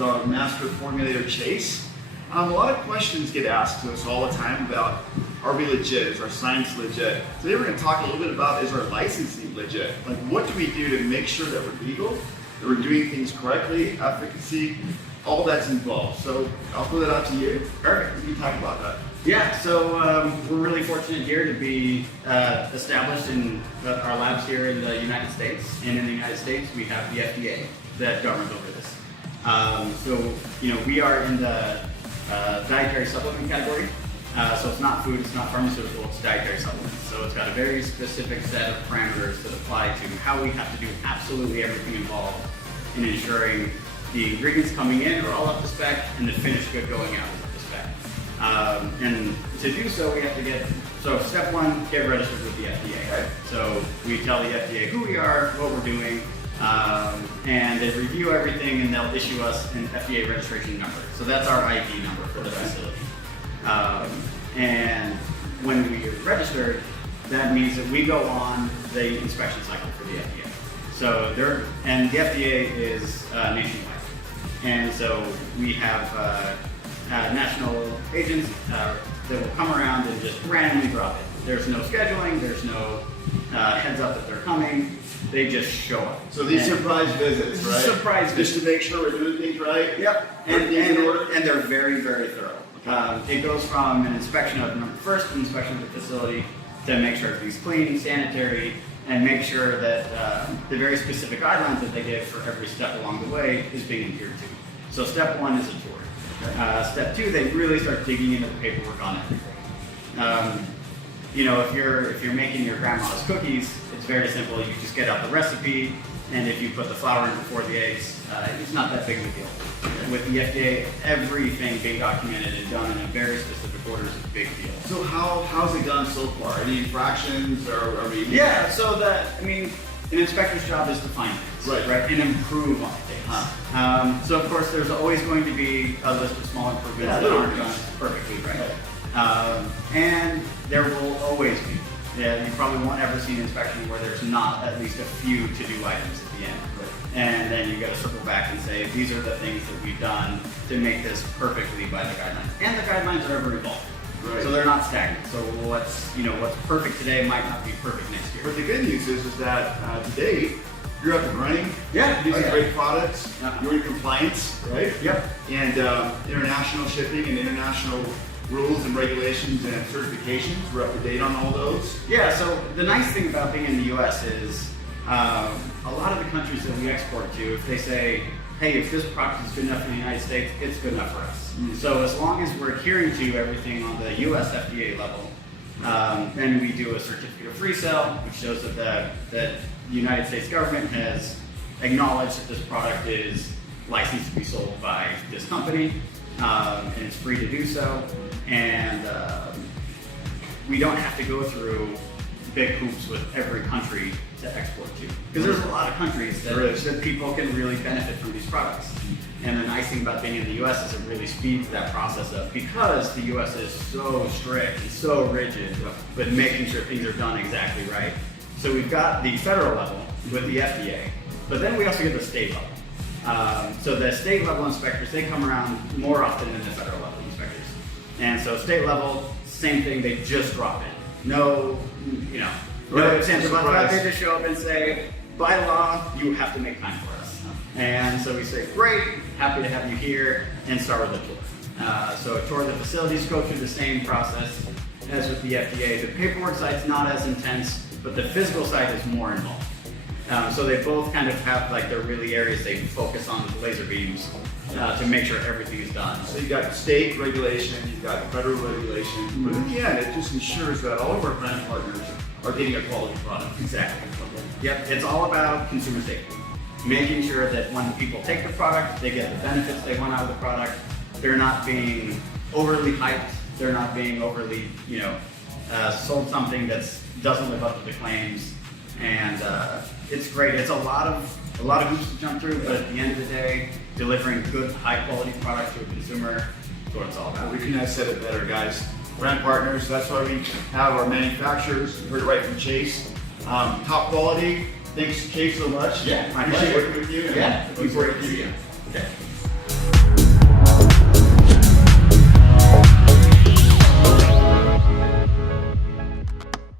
with our master formulator, Chase. A lot of questions get asked to us all the time about, are we legit? Is our science legit? Today we're going to talk a little bit about, is our licensing legit? Like, what do we do to make sure that we're legal, that we're doing things correctly, efficacy, all that's involved. So I'll throw that out to you. Perfect. You can talk about that. Yeah, so we're really fortunate here to be established in our labs here in the United States. And in the United States, we have the FDA that governs over this. So, you know, we are in the dietary supplement category. So it's not food, it's not pharmaceutical, it's dietary supplements. So it's got a very specific set of parameters that apply to how we have to do absolutely everything involved in ensuring the ingredients coming in are all up to spec and the finished good going out is up to spec. And to do so, we have to so step one, get registered with the FDA. Right? So we tell the FDA who we are, what we're doing, and they review everything and they'll issue us an FDA registration number. So that's our ID number for the facility. And when we are registered, that means that we go on the inspection cycle for the FDA. So and the FDA is nationwide. And so we have national agents that will come around and just randomly drop it. There's no scheduling, there's no heads up that they're coming. They just show up. So these surprise visits, right? Surprise visits. Just to make sure we're doing things right? Yep. And they're very, very thorough. It goes from an inspection of first inspection of the facility to make sure everything's clean, sanitary, and make sure that the very specific guidelines that they give for every step along the way is being adhered to. So step one is a tour. Step two, they really start digging into the paperwork on everything. You know, if you're making your grandma's cookies, it's very simple. You just get out the recipe, and if you put the flour in before the eggs, it's not that big of a deal. With the FDA, everything being documented and done in a very specific order is a big deal. So how's it gone so far? Any infractions or are we? Yeah, so an inspector's job is to find things, right? And improve on things. So of course, there's always going to be a list of small improvements that aren't done perfectly right. And there will always be. Yeah, you probably won't ever see an inspection where there's not at least a few to-do items at the end. And then you got to circle back and say, these are the things that we've done to make this perfectly by the guidelines. And the guidelines are ever evolving. Right. So they're not stagnant. So what's perfect today might not be perfect next year. But the good news is that today, you're up and running. Yeah. Using great products. You're in compliance, right? Yep. And international shipping and international rules and regulations and certifications, we're up to date on all those. Yeah, so the nice thing about being in the US is a lot of the countries that we export to, if they say, hey, if this product is good enough in the United States, it's good enough for us. Mm-hmm. So as long as we're adhering to everything on the US FDA level, then we do a certificate of free sale, which shows that the United States government has acknowledged that this product is licensed to be sold by this company, and it's free to do so. And we don't have to go through big hoops with every country to export to. Because there's a lot of countries that people can really benefit from these products. And the nice thing about being in the US is it really speeds that process up because the US is so strict and so rigid with making sure things are done exactly right. So we've got the federal level with the FDA, but then we also get the state level. So the state level inspectors, they come around more often than the federal level inspectors. And so state level, same thing, they just drop in. No ifs, ands, or buts. They just show up and say, by law, you have to make time for us. And so we say, great, happy to have you here, and start with a tour. So a tour of the facilities, go through the same process as with the FDA. The paperwork side's not as intense, but the physical side is more involved. So they both kind of have like their really areas they focus on with laser beams to make sure everything is done. So you've got state regulation, you've got federal regulation, but in the end, it just ensures that all of our brand partners are getting a quality product. Exactly. Yep, it's all about consumer safety. Making sure that when people take the product, they get the benefits they want out of the product. They're not being overly hyped. They're not being overly, sold something that doesn't live up to the claims. And it's great. It's a lot of hoops to jump through, but at the end of the day, delivering good, high-quality product to a consumer is what it's all about. We couldn't have said it better, guys. Brand partners, that's why we have our manufacturers. You heard it right from Chase. Top quality. Thanks, Chase, so much. Yeah, I appreciate working with you. Yeah, looking forward to see you.